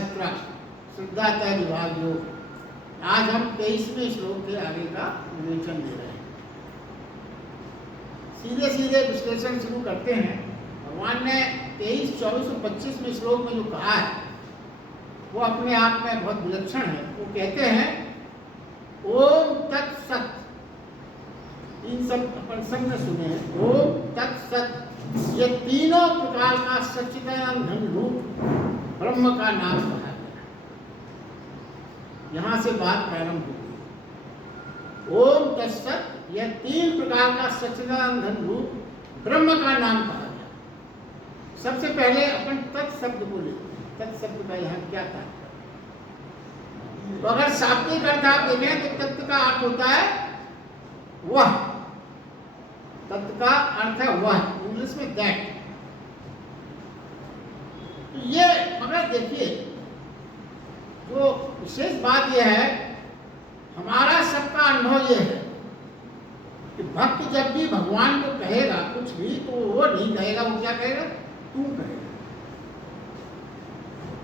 17 शुद्धाचार विभाग योग। आज हम 23वें श्लोक के आगे का विवेचन दे रहे हैं। सीधे सीधे विश्लेषण शुरू करते हैं। भगवान ने 23, 24 और 25वें श्लोक में जो कहा है वो अपने आप में बहुत विलक्षण है। वो कहते हैं ओम तत्सत, इन सब अपन सब ने सुने हैं। ओम तत्सत, ये तीनों प्रकार का सच्चिदानंद रूप ब्रह्म का नाम कहा गया। यहां से बात प्रारंभ होती है। ओम तत्सत, यह 3 प्रकार का सच्चिदानंद रूप ब्रह्म का नाम कहा गया। सबसे पहले अपन तत्शब्द को लेते हैं। तत्शब्द का यहाँ क्या था? तो अगर शाब्दिक अर्थ आप देखें तो तत्व का अर्थ होता है वह। तत्व का अर्थ है वह, इंग्लिश में दैट। तो ये मगर देखिए, जो विशेष बात यह है, हमारा सबका अनुभव यह है कि भक्त जब भी भगवान को कहेगा कुछ भी, तो वो नहीं कहेगा, वो क्या कहेगा? तू कहेगा।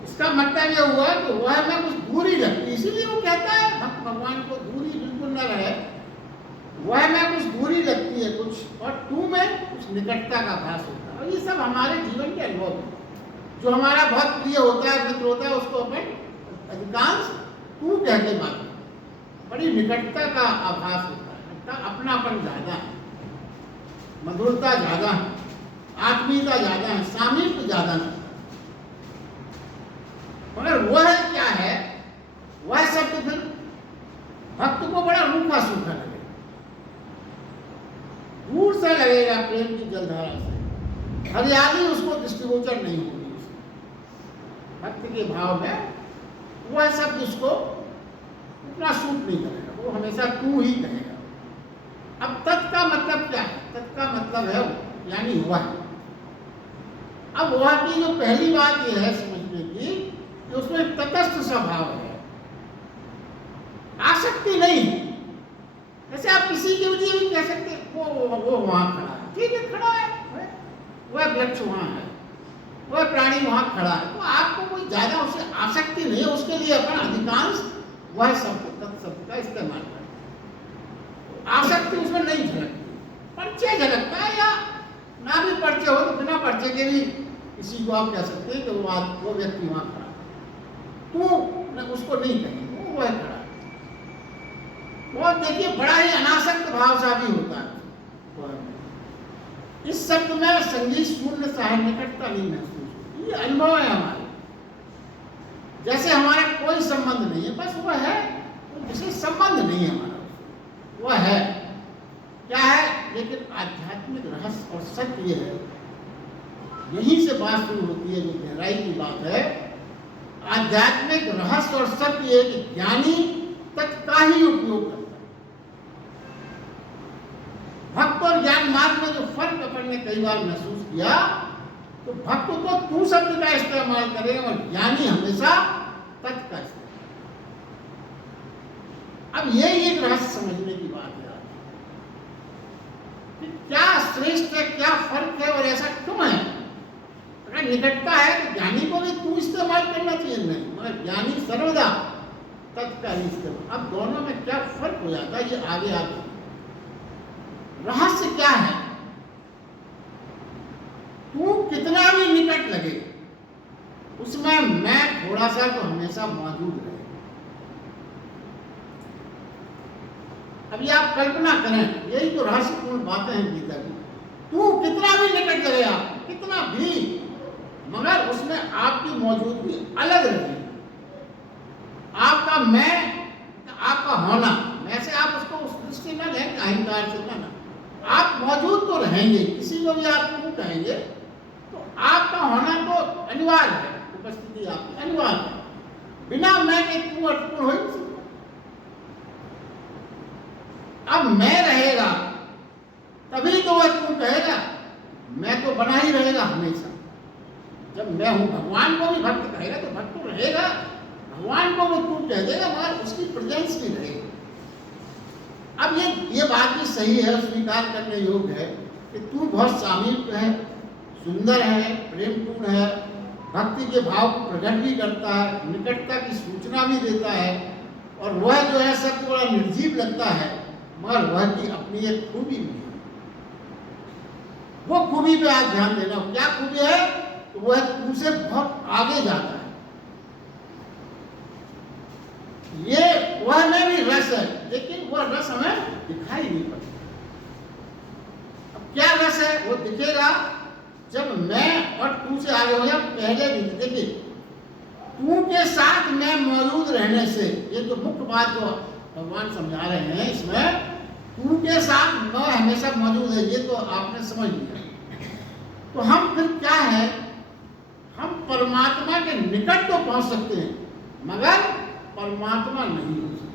इसका मतलब यह हुआ कि वह में कुछ दूरी रखती, इसीलिए वो कहता है भक्त भगवान को दूरी बिल्कुल न रहे। वह में कुछ दूरी लगती है कुछ, और तू में कुछ निकटता का भास होता है। और ये सब हमारे जीवन के अनुभव है। जो हमारा बहुत प्रिय होता है, मित्र होता है, उसको अपन अधिकांश तू कह के बात, बड़ी निकटता का आभास होता है, अपनापन ज्यादा है, मधुरता ज्यादा है, आत्मीयता ज्यादा है, सामीप्य ज्यादा है। मगर वह क्या है? वह शब्द फिर भक्त को बड़ा रूखा सूखा लगेगा, दूर से लगेगा, प्रेम की जलधारा से, हरियाली उसको दृष्टिगोचर नहीं होगी। भक्त के भाव में वह शब्द उसको उतना सूट नहीं करेगा, वो हमेशा तू ही कहेगा। अब तत् का मतलब क्या है? तत् का मतलब है यानी वह। अब वह की जो पहली बात यह है समझने की कि उसमें तटस्थ स्वभाव है, आसक्ति नहीं। जैसे आप किसी के लिए भी कह सकते वो वहां खड़ा है, ठीक है, खड़ा है, वह वृक्ष वहां है, वह प्राणी वहां खड़ा है, तो आपको कोई ज्यादा उससे आसक्ति नहीं है। उसके लिए अपन अधिकांश वह शब्द तत्शब्द का इस्तेमाल करते हैं। आसक्ति उसमें नहीं झलकती, परिचय झलकता है, या ना भी परिचय हो तो बिना परिचय के भी किसी को आप कह सकते हैं कि वो व्यक्ति वहां खड़ा है, तू उसको नहीं कहेंगे, वो वह खड़ा है। और देखिए बड़ा ही अनासक्त भाव सा भी होता है। इस शब्द में संगीत शून्य सा है, निकटता नहीं महसूस होती। ये अनुभव है हमारे, जैसे हमारा कोई संबंध नहीं है, बस वह है, जिसे संबंध नहीं है हमारा, वह है। क्या है? लेकिन आध्यात्मिक रहस्य और सत्य है, यहीं से बात शुरू होती है, जो गहराई की बात है। आध्यात्मिक रहस्य और सत्य है कि ज्ञानी तत् का ही उपयोग करता है। भक्त और ज्ञान मार्ग में जो फर्क अपन ने कई बार महसूस किया, तो भक्त तो तू शब्द का इस्तेमाल करे और ज्ञानी हमेशा तत् का इस्तेमाल। अब यही एक रहस्य समझने की बात है कि क्या श्रेष्ठ है, क्या फर्क है, और ऐसा क्यों है। अगर निकटता है तो ज्ञानी को भी तू इस्तेमाल करना चाहिए, नहीं, मगर ज्ञानी सर्वदा तत् का ही इस्तेमाल। अब दोनों में क्या फर्क हो जाता है, ये आगे आगे रहस्य क्या है। तू कितना भी निकट लगे, उसमें मैं थोड़ा सा तो हमेशा मौजूद रहे। अभी आप कल्पना करें, यही तो रहस्यपूर्ण बातें हैं गीता की। तू कितना भी निकट लगे, आप कितना भी, मगर उसमें आपकी मौजूदगी अलग रहे। आपका मैं, आपका होना, मैं से आप उसको उस दृष्टि में लें, अहंकार से ना, आप मौजूद तो रहेंगे। किसी को भी आप क्यों कहेंगे, तो आपका होना तो अनिवार्य है, उपस्थिति आपकी अनिवार्य है। बिना मैं के तू अर्थपूर्ण हो ही नहीं सकता। अब मैं रहेगा तभी तो वह तू कहेगा, मैं तो बना ही रहेगा हमेशा। जब मैं हूं, भगवान को भी भक्त कहेगा तो भक्त तो रहेगा, भगवान को वो तू कह देगा, मगर उसकी प्रेजेंस भी रहेगी। अब ये बात भी सही है, स्वीकार करने योग्य है कि तू बहुत सामीप्य है, सुंदर है, प्रेमपूर्ण है, भक्ति के भाव को प्रकट भी करता है, निकटता की सूचना भी देता है, और वह जो है सबको बड़ा निर्जीव लगता है, मगर वह की अपनी एक खूबी भी है। वो खूबी पे आप ध्यान देना, क्या खूबी है? तो वह तुमसे बहुत आगे जाता है। ये वह में भी रस है, लेकिन वह रस हमें दिखाई नहीं पड़ता। अब क्या रस है? वो दिखेगा जब मैं और तू से आगे हो जाए। पहले भी देखिए, तू के साथ मैं मौजूद रहने से, ये जो मुख्य बात जो भगवान समझा रहे हैं इसमें, तू के साथ मैं हमेशा मौजूद है, ये तो आपने समझ लिया। तो हम फिर क्या है, हम परमात्मा के निकट तो पहुंच सकते हैं, मगर परमात्मा नहीं हो सकते,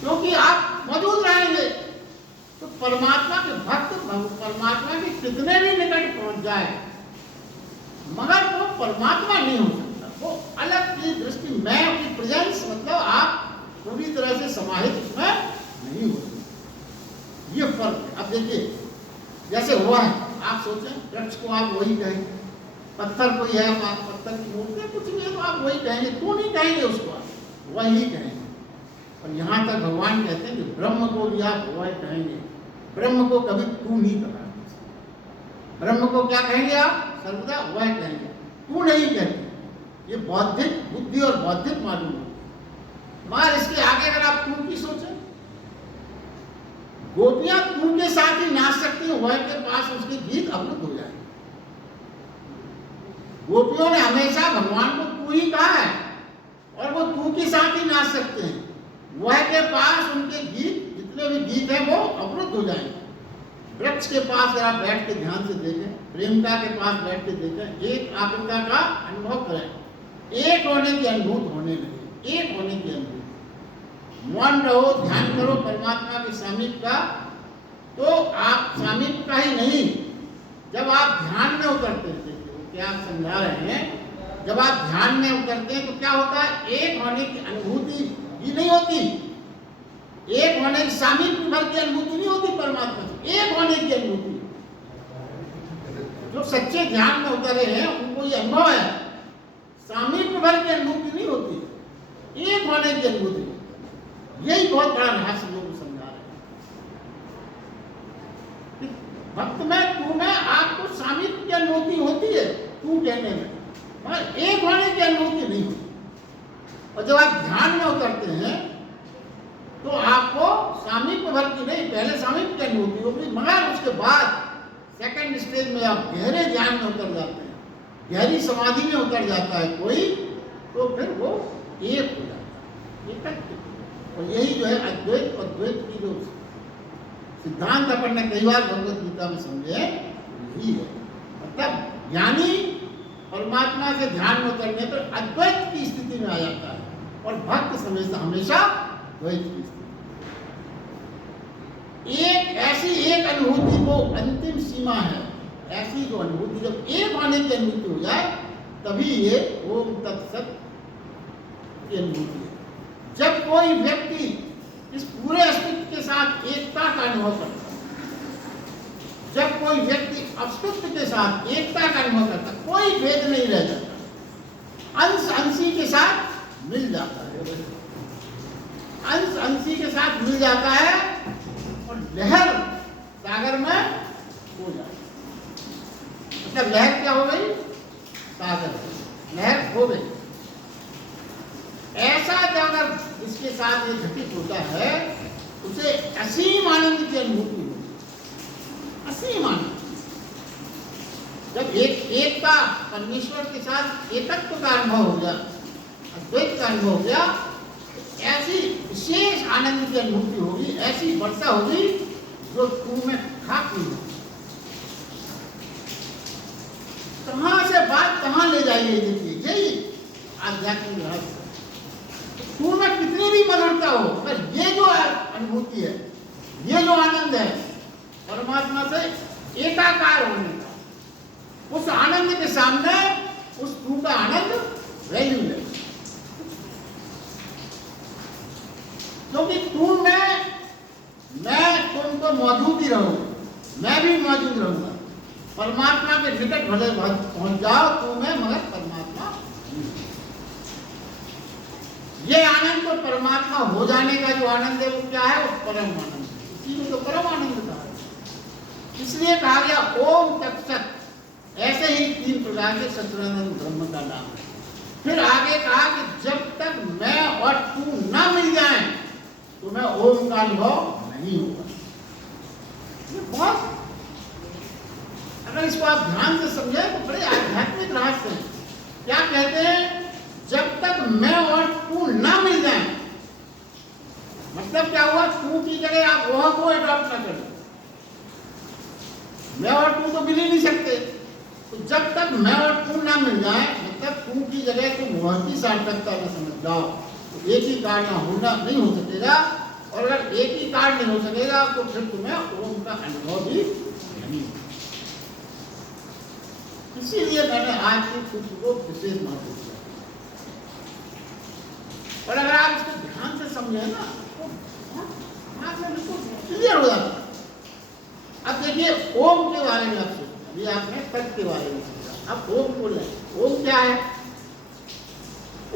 क्योंकि आप मौजूद रहेंगे। तो परमात्मा के भक्त परमात्मा के कितने भी निकट पहुंच जाए, मगर वो परमात्मा नहीं हो सकता। वो अलग की दृष्टि, मैं की प्रेजेंस, मतलब आप पूरी तरह से समाहित उसमें नहीं हो सकते। ये फर्क है। अब देखिए, जैसे हुआ है, आप सोचें वृक्ष को आप वही कहेंगे, पत्थर कोई है, आप पत्थर की मूर्ति कुछ भी है तो आप वही कहेंगे, तू नहीं कहेंगे उसको, आप वही कहेंगे। और यहाँ तक भगवान कहते हैं कि ब्रह्म को भी आप वही कहेंगे, ब्रह्म को कभी तू नहीं कहा। ब्रह्म को क्या कहेंगे आप? सर्वदा वह कहेंगे, तू नहीं कहते। ये बौद्धिक बुद्धि और बौद्धिक मालूम होती है। मगर इसके आगे अगर आप तू की सोचें, गोपियां तू के साथ ही नाच सकती हैं, वह के पास उसके गीत अमृत हो जाए। गोपियों ने हमेशा भगवान को तू ही कहा है, और वो तू के साथ ही नाच सकते हैं। वह के पास उनके गीत, जितने भी गीत हैं, वो अमृत हो जाएंगे। वृक्ष के पास अगर आप बैठ के ध्यान से देखें, प्रेमिका के पास बैठ के देखें, एक आकृता का अनुभव करें, एक होने की अनुभूत होने लगे, एक होने की अनुभूत। मौन रहो, ध्यान करो परमात्मा के सामीप्य का, तो आप सामीप्य का ही नहीं, जब आप ध्यान में उतरते हैं, क्या आप समझा रहे हैं, जब आप ध्यान में उतरते हैं तो क्या होता है, एक होने की अनुभूति भी नहीं होती, एक होने की सामीप्य भर की अनुभूति नहीं होती परमात्मा से, एक होने की अनुभूति। जो सच्चे ध्यान में उतरे हैं उनको ये अनुभव है, सामीप्य भर की अनुभूति नहीं होती, एक होने की अनुभूति। यही बहुत बड़ा रहस्य लोग समझा रहे हैं। भक्त में, तू में आपको सामीप्य की अनुभूति होती है, तू कहने में, मगर एक होने की अनुभूति नहीं होती। और जब आप ध्यान में उतरते हैं तो आपको सामीप्य भर की नहीं, पहले सामीप्य की अनुभूति होगी, मगर उसके बाद सेकंड स्टेज में आप गहरे ध्यान में उतर जाते हैं, गहरी समाधि में उतर जाता है कोई, तो फिर वो एक हो जाता है, एक। और यही जो है अद्वैत और द्वैत की जो सिद्धांत अपन ने कई बार भगवत गीता में समझे, यही है। मतलब ज्ञानी परमात्मा से ध्यान में उतरने पर अद्वैत की स्थिति में आ जाता है, और भक्त हमेशा द्वैत की स्थिति। एक ऐसी एक अनुभूति को अंतिम सीमा है, ऐसी जो अनुभूति जब एक होने की अनुभूति हो जाए, तभी ये ओम तत्सत की अनुभूति है। जब कोई व्यक्ति इस पूरे अस्तित्व के साथ एकता का अनुभव करता है, जब कोई व्यक्ति अस्तित्व के साथ एकता का अनुभव करता है, कोई भेद नहीं रह जाता, अंश अंशी के साथ मिल जाता है, अंश अंशी के साथ मिल जाता है, और लहर सागर में हो जाती है। मतलब लहर क्या हो गई? सागर, लहर हो गई। ऐसा जब अगर इसके साथ ये घटित होता है, उसे असीम आनंद की अनुभूति होती है, असीम आनंद। जब एकता परमेश्वर के साथ एकत्व का अनुभव हो गया, अद्वैत का अनुभव हो गया, ऐसी विशेष आनंद की अनुभूति होगी, ऐसी वर्षा होगी जो तू में खाक नहीं होगी। कहां से बात कहां ले जाइए, देखिए यही आध्यात्मिक रहस्य। तू में कितनी भी मधुरता हो, पर ये जो अनुभूति है, ये जो आनंद है परमात्मा से एकाकार होने का, उस आनंद के सामने उस तू का आनंद वैल्यू है। क्योंकि तू में मैं तुम तो मौजूद ही रहूंगा, मैं भी मौजूद रहूंगा, परमात्मा के निकट भले पहुंच जाओ तू मैं मगर परमात्मा नहीं। ये आनंद तो परमात्मा हो जाने का जो आनंद है वो क्या है? वो परम आनंद है। इसी में तो परम आनंद कहा है। इसलिए कहा गया ओम तत्सत। ऐसे ही 3 प्रकार के सच्चिदानंद ब्रह्म का नाम है। फिर आगे कहा कि जब तक मैं और तू न मिल जाए तो मैं ओम का अनुभव नहीं होगा। ये बहुत, अगर इसको आप ध्यान से समझे तो बड़े आध्यात्मिक रहस्य हैं। क्या कहते हैं? जब तक मैं और तू ना मिल जाए, मतलब क्या हुआ? तू की जगह आप वह को अडॉप्ट ना करें। मैं और तू तो मिल ही नहीं सकते। तो जब तक मैं और तू ना मिल जाए, मतलब तू की जगह तुम वह की सार्थकता न समझ जाओ, तो एक ही कारण होना नहीं हो सकेगा। और अगर एक ही कारण नहीं हो सकेगा तो फिर तुम्हें ओम का अनुभव भी नहीं। इसीलिए मैंने आज की सूत्र को विशेष महत्व दिया। और अगर आप इसको ध्यान से समझे ना तो क्लियर हो जाता है। अब देखिए ओम के बारे में आप सोचिए। अभी आपने तत् के बारे में सोचा, अब ओम को ले। ओम क्या है?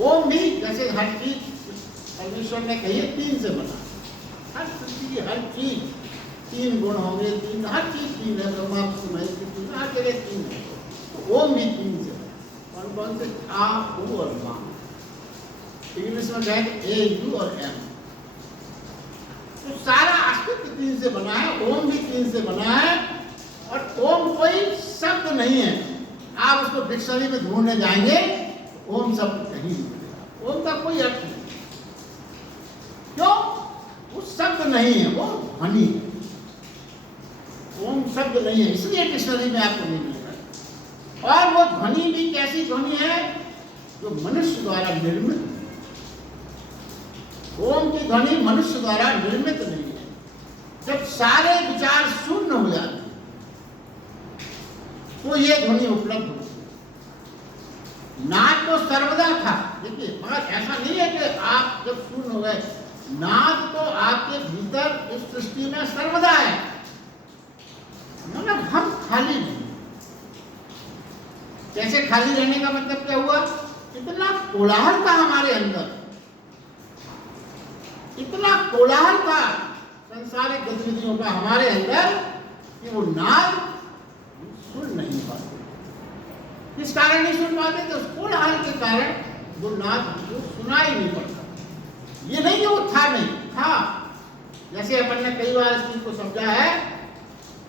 ओम भी जैसे हर चीज परमेश्वर ने कही 3 से बना। हर सृष्टि की हर चीज 3 गुण होंगे, 3 हर चीज 3 है। ब्रह्मा महेश की 3 हर जगह 3 है। तो ओम भी 3 से बना। कौन कौन से? आ, ऊ और मां। इंग्लिश में कहेंगे ए, यू और एम। तो सारा अस्तित्व 3 से बना है। ओम भी 3 से बना है। और ओम कोई शब्द नहीं है। आप उसको डिक्शनरी में ढूंढने जाएंगे तो ओम शब्द कहीं नहीं मिलेगा। ओम का कोई अर्थ नहीं। क्यों? वो शब्द नहीं है, वो ध्वनि है। ओम शब्द नहीं है, इसलिए डिक्शनरी में आपको नहीं मिलेगा। और वो ध्वनि भी कैसी ध्वनि है? जो मनुष्य द्वारा निर्मित है। ओम की ध्वनि मनुष्य द्वारा निर्मित नहीं है। जब सारे विचार शून्य हो जाते हैं तो ये ध्वनि उपलब्ध होती है। नाद तो सर्वदा था, देखिए, मगर ऐसा नहीं है कि आप जब शून्य हो गए। नाद तो आपके भीतर इस सृष्टि में सर्वदा है, मगर हम खाली नहीं। कैसे खाली रहने का मतलब क्या हुआ? इतना कोलाहल था हमारे अंदर, इतना कोलाहल था संसारिक गतिविधियों का हमारे अंदर कि वो नाद सुन नहीं पाते। किस कारण नहीं सुन पाते? तो उस कोलाहल के कारण वो नाद हमको सुनाई नहीं पड़ता। ये नहीं कि वो था, नहीं था। जैसे अपन ने कई बार इस चीज को समझा है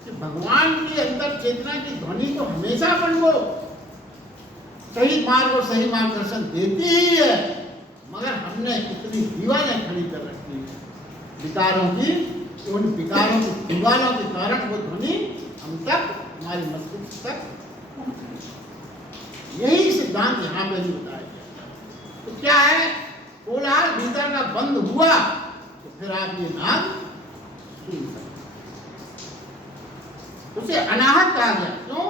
कि भगवान के अंदर चेतना की ध्वनि तो हमेशा अपन को सही मार्ग और सही मार्गदर्शन देती ही है, मगर हमने इतनी दीवारें खड़ी कर रखी है विकारों की, उन विकारों की दीवारों के कारण वो ध्वनि हम तक, हमारे मस्तिष्क तक। यही सिद्धांत यहाँ पे भी बताया गया। तो क्या है? कोलाहल भीतर का बंद हुआ तो फिर आप ये नाद सुन सकते। उसे अनाहत कहा गया। क्यों?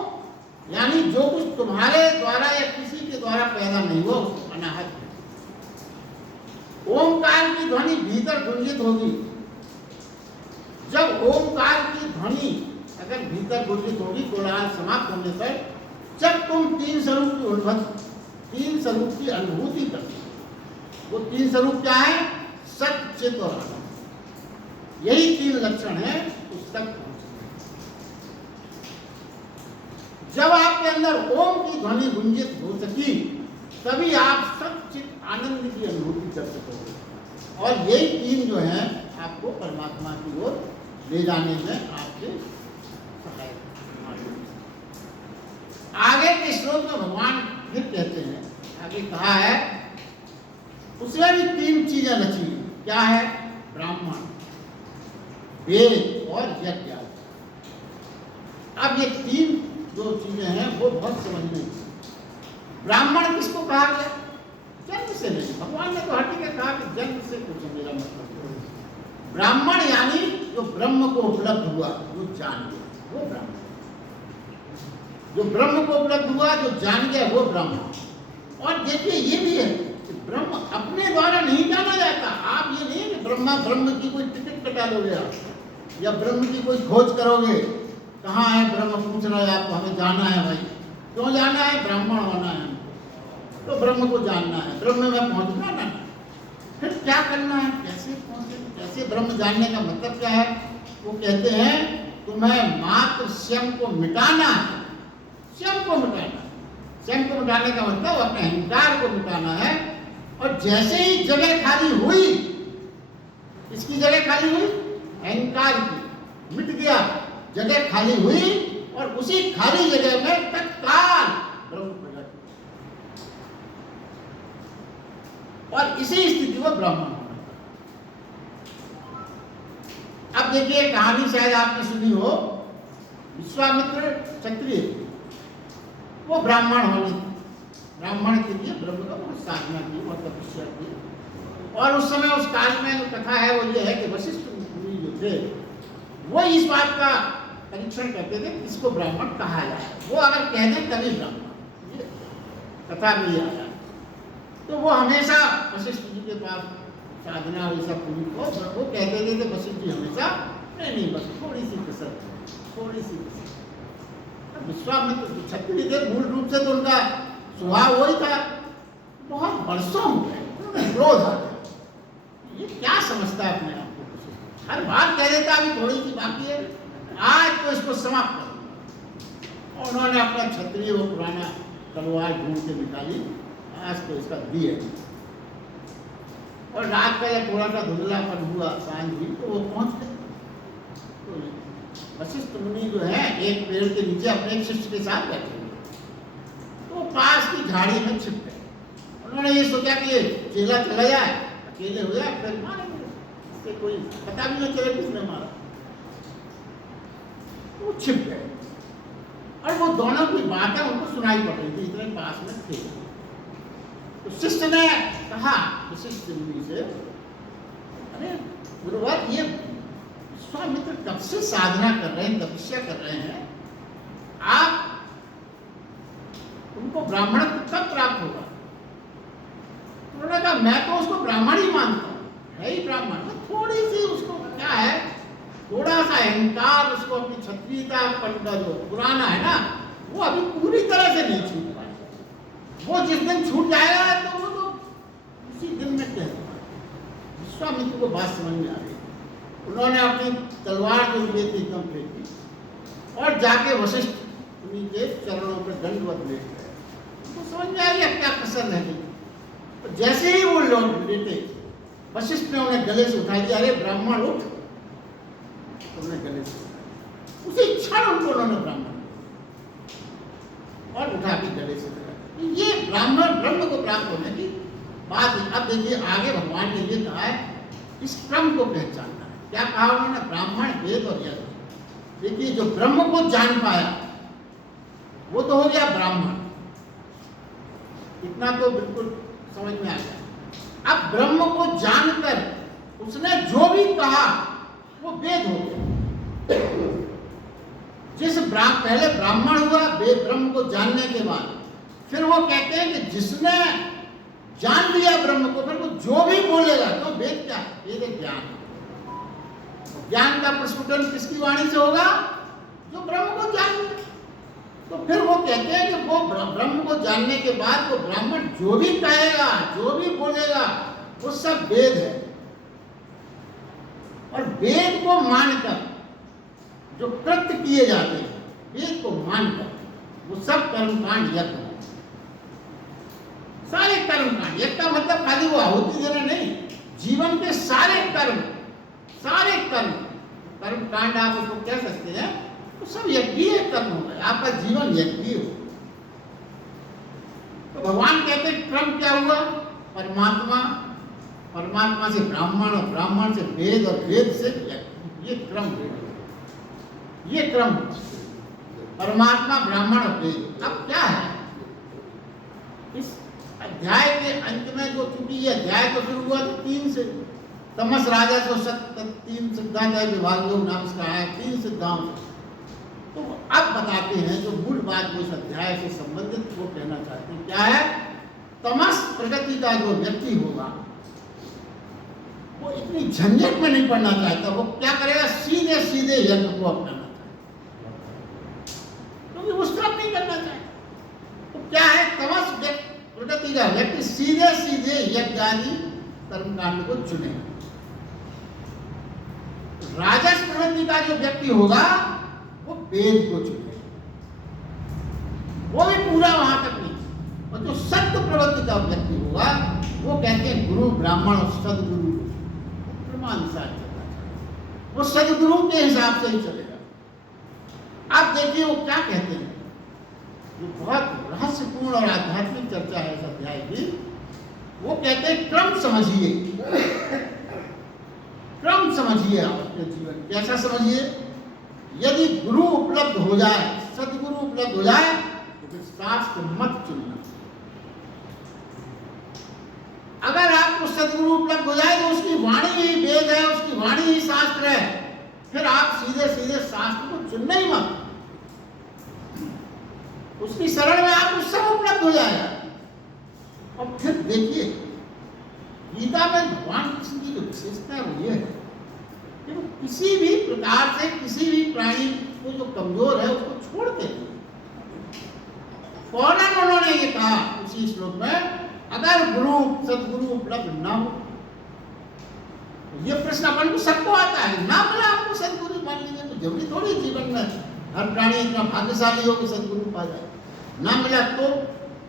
यानी जो कुछ तुम्हारे द्वारा या किसी के द्वारा पैदा नहीं हुआ उसको अनाहत है। ओमकार की ध्वनि भीतर गुंजित होगी। जब ओमकार की ध्वनि अगर भीतर गुंजित होगी कोलाहल समाप्त होने पर, जब तुम 3 स्वरूप की अनुभूति करते हो। वो 3 स्वरूप क्या है? सत्य, चित और आनंद। यही 3 लक्षण है उस तक पहुंचने। जब आपके अंदर ओम की ध्वनि गुंजित हो सकी तभी आप सत्य, चित, आनंद की अनुभूति कर सकोगे। और यही 3 जो हैं आपको परमात्मा की ओर ले जाने में आपके सहायक। आगे के श्लोक में भगवान फिर कहते हैं, आगे कहा है उसमें भी 3 चीजें रची। क्या है? ब्राह्मण, वेद और यज्ञ। अब ये 3 जो चीजें हैं वो बहुत समझने की। ब्राह्मण किसको कहा गया? जन्म से नहीं। भगवान ने तो हर जगह कहा कि जन्म से कुछ मेरा मतलब। ब्राह्मण यानी जो ब्रह्म को उपलब्ध हुआ, जो जान गया, वो ब्राह्मण। जो ब्रह्म को उपलब्ध हुआ, जो जान गया, वो ब्राह्मण। और देखिए ये भी है कि ब्रह्म अपने द्वारा नहीं जाना जाता। आप ये नहीं कि ब्रह्म की कोई टिकट कटा लोगे आप, या ब्रह्म की कोई खोज करोगे, कहाँ है ब्रह्म, पूछ रहे हैं आपको, हमें जाना है भाई। क्यों जाना है? ब्राह्मण होना है हमको, तो ब्रह्म को जानना है, ब्रह्म में पहुंचना ना। फिर क्या करना है, कैसे पहुंचे, कैसे ब्रह्म जानने का मतलब क्या है? वो कहते हैं तुम्हें मात्र स्वयं को मिटाना है, स्वयं को मिटाना। स्वयं को मिटाने का मतलब अपने अहंकार को मिटाना है। और जैसे ही जगह खाली हुई, इसकी जगह खाली हुई, अहंकार की, मिट गया, जगह खाली हुई, और उसी खाली जगह में तत्काल ब्रह्म प्रकट, और इसी स्थिति को ब्राह्मण होना। अब देखिए कहानी शायद आपने सुनी हो, विश्वामित्र क्षत्रिय, वो ब्राह्मण होने, ब्राह्मण के लिए ब्रह्म का बहुत साधना की और तपस्या की। और उस समय उस काल में जो कथा है वो ये है कि वशिष्ठ मुनि जो थे वो इस बात का परीक्षण करते थे किसको ब्राह्मण कहा जाए। वो अगर कह दें तभी ब्राह्मण, ये कथा में आ जाए। तो वो हमेशा वशिष्ठ जी के पास साधना और सब पूरी को वो कहते थे कि वशिष्ठ जी हमेशा नहीं बस थोड़ी सी कसर, थोड़ी सी कसर। विश्वामित्र क्षत्रिय थे, मूल रूप से तो उनका स्वभाव वही था। बहुत वर्षों हो गए क्रोध आ गया, ये क्या समझता है अपने आप को, हर बार कह देता अभी थोड़ी सी बाकी है, आज तो इसको समाप्त कर। और उन्होंने अपना क्षत्रिय वो पुराना तलवार ढूंढ के निकाली, आज तो इसका दिए। और रात का जब थोड़ा सा धुंधलापन हुआ, सांझ हुई, तो वो पहुंच गए। तो वशिष्ठ मुनि जो है एक पेड़ के नीचे अपने एक शिष्य के साथ बैठे हुए, तो पास की झाड़ी में छिप गए। उन्होंने ये सोचा कि चेला चला जाए, अकेले हो जाए, फिर मारेंगे, इससे कोई पता भी नहीं चले किसने मारा। वो छिप गए और वो दोनों की बातें उनको सुनाई पड़ रही थी, इतने पास में थे। तो शिष्य ने कहा वशिष्ठ मुनि से, अरे गुरुवर, ये विश्वामित्र कब से साधना कर रहे हैं, तपस्या कर रहे हैं, आप उनको ब्राह्मण कब प्राप्त होगा? उन्होंने कहा मैं तो उसको ब्राह्मण ही मानता हूँ, है ही ब्राह्मण। थोड़ी सी उसको क्या है, थोड़ा सा अहंकार, उसको अपनी क्षत्रियता का जो पुराना है ना, वो अभी पूरी तरह से नहीं छूट पाए। वो जिस दिन छूट जाएगा तो वो तो उसी दिन में कह देगा। विश्वामित्र को बात समझ में आ गई। उन्होंने अपनी तलवार जो लिए थी एकदम फेंकी और जाके वशिष्ठ मुनि के चरणों पर दंडवत लेट गए। तो समझ में आ गया क्या कसर रह गई। तो जैसे ही वो लोग लेटे, वशिष्ठ ने उन्हें गले से उठा दिया, अरे ब्राह्मण उठ। तो उन्हें गले से उसी क्षण उनको उन्होंने ब्राह्मण और उठा के गले से उठाया। ये ब्राह्मण ब्रह्म को प्राप्त होने की बात है। अब देखिए आगे भगवान ने ये कहा है, इस क्रम को पहचानना है। क्या कहा उन्होंने? ब्राह्मण, वेद और यज्ञ। देखिए जो ब्रह्म को जान पाया वो तो हो गया ब्राह्मण, इतना तो बिल्कुल समझ में आ गया। अब ब्रह्म को जानकर उसने जो भी कहा वो वेद हो गया। जिस पहले ब्राह्मण हुआ ब्रह्म को जानने के बाद, फिर वो कहते हैं कि जिसने जान लिया ब्रह्म को, फिर वो जो भी बोलेगा तो वेद क्या है? वेद है ज्ञान। ज्ञान का प्रस्फुटन किसकी वाणी से होगा? जो ब्रह्म को जान लिया। तो फिर वो कहते हैं कि वो ब्रह्म को जानने के बाद वो ब्राह्मण जो भी कहेगा, जो भी बोलेगा, वो सब वेद है। और वेद को मानकर जो कृत्य किए जाते हैं, वेद को मानकर वो सब कर्मकांड यज्ञ है। सारे कर्मकांड, यज्ञ का मतलब खाली वो आहुति देना नहीं, जीवन के सारे कर्म, सारे कर्मकांड आप उसको कह सकते हैं, तो सब यज्ञीय कर्म हो गए। आपका जीवन यज्ञीय हो। तो भगवान कहते हैं क्रम क्या हुआ? परमात्मा, परमात्मा से ब्राह्मण और ब्राह्मण से वेद और वेद से यज्ञ। ये क्रम, ये क्रम परमात्मा, ब्राह्मण और वेद। अब क्या है इस अध्याय के अंत में? जो चूंकि ये अध्याय तो शुरू हुआ तो 3 से तमस राजा जो 3 सिद्धांत है, विभाग योग नाम से कहा है, 3 सिद्धांत। तो अब बताते हैं जो मूल बात जो इस अध्याय से संबंधित वो कहना चाहते हैं। क्या है? तमस प्रगति का जो व्यक्ति होगा वो इतनी झंझट में नहीं पड़ना चाहता। वो क्या करेगा? सीधे सीधे यज्ञ को अपनाना चाहता। क्योंकि उस तरफ नहीं करना चाहता। तो क्या है, तमस प्रकृति का व्यक्ति सीधे सीधे यज्ञ आदि कर्मकांड को चुने। राजस प्रवृत्ति का जो व्यक्ति होगा वो वेद को चुने, वो भी पूरा वहां तक नहीं। और जो सत्य प्रवृत्ति का व्यक्ति होगा वो कहते हैं गुरु ब्राह्मण और सदगुरु प्रमानुसार चलना चाहिए, वो सदगुरु के हिसाब से ही चलेगा। आप देखिए वो क्या कहते हैं, जो बहुत रहस्यपूर्ण और आध्यात्मिक चर्चा है इस अध्याय की। वो कहते हैं क्रम समझिए, क्रम समझिए आप अपने जीवन। कैसा समझिए? यदि गुरु उपलब्ध हो जाए, सदगुरु उपलब्ध हो जाए तो फिर शास्त्र मत चुनना। अगर आपको सदगुरु उपलब्ध हो जाए तो उसकी वाणी ही वेद है, उसकी वाणी ही शास्त्र है, फिर आप सीधे सीधे शास्त्र को चुनना ही मत। उसकी शरण में आपको सब उपलब्ध हो जाएगा। और फिर देखिए गीता में भगवान कृष्ण की जो विशेषता है वो ये है कि वो किसी भी प्रकार से किसी भी प्राणी को जो कमजोर है उसको छोड़ते नहीं। फौरन उन्होंने ये कहा उसी श्लोक में, अगर गुरु सदगुरु उपलब्ध ना हो, ये प्रश्न अपन को सबको आता है, ना मिला आपको सदगुरु मान लीजिए तो जरूरी थोड़ी जीवन में हर प्राणी इतना भाग्यशाली हो कि सदगुरु पा जाए। ना मिला तो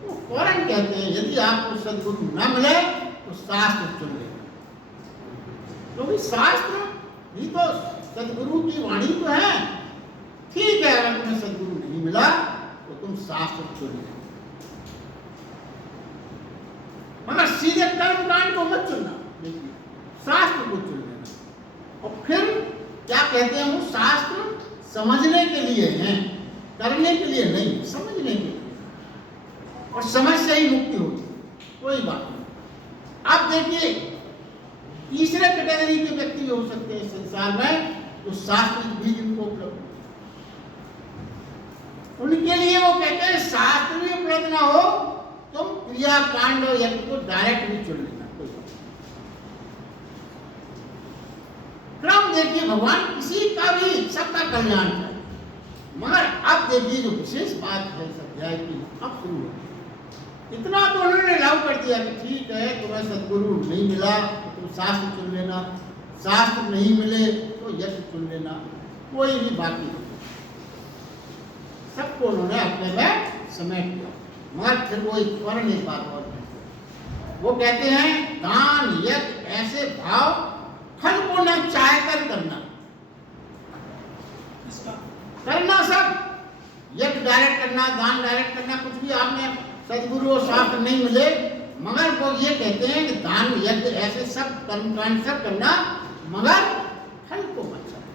वो फौरन कहते हैं यदि आपको सदगुरु ना मिले तो शास्त्र चुन लेना, क्योंकि शास्त्र ही तो सदगुरु की वाणी तो है। ठीक है, अगर तुम्हें सदगुरु नहीं मिला तो तुम शास्त्र चुन लेना, मगर सीधे कर्मकांड को मत चुनना, देखिए शास्त्र को चुन लेना। और फिर क्या कहते हैं, वो शास्त्र समझने के लिए हैं, करने के लिए नहीं, समझने के लिए। और समझ से ही मुक्ति होती है, कोई बात नहीं। अब देखिए तीसरे कैटेगरी के व्यक्ति भी हो सकते हैं संसार में, जो शास्त्र भी जिनको उपलब्ध, उनके लिए वो कहते हैं शास्त्र भी उपलब्ध ना हो तुम क्रिया कांड और यज्ञ को डायरेक्ट भी चुन लेना, कोई बात नहीं। क्रम देखिए, भगवान किसी का भी सबका कल्याण करे, मगर अब देखिए जो विशेष बात है इस अध्याय की, अब शुरू है। इतना तो उन्होंने लागू कर दिया कि ठीक है, तुम्हें सदगुरु नहीं मिला तो तुम शास्त्र चुन लेना, शास्त्र नहीं मिले तो यज्ञ चुन लेना, कोई भी बाकी नहीं। सबको उन्होंने अपने में समेट दिया। मगर फिर वो एक फौरन एक बात और कहते, वो कहते हैं दान यज्ञ ऐसे भाव फल को न चाह कर करना, करना सब यज्ञ डायरेक्ट करना, दान डायरेक्ट करना, कुछ भी आपने सदगुरु और शास्त्र नहीं मिले, मगर वो ये कहते हैं कि दान यज्ञ ऐसे सब कर्मकांड सब करना, मगर फल को मत चाहना।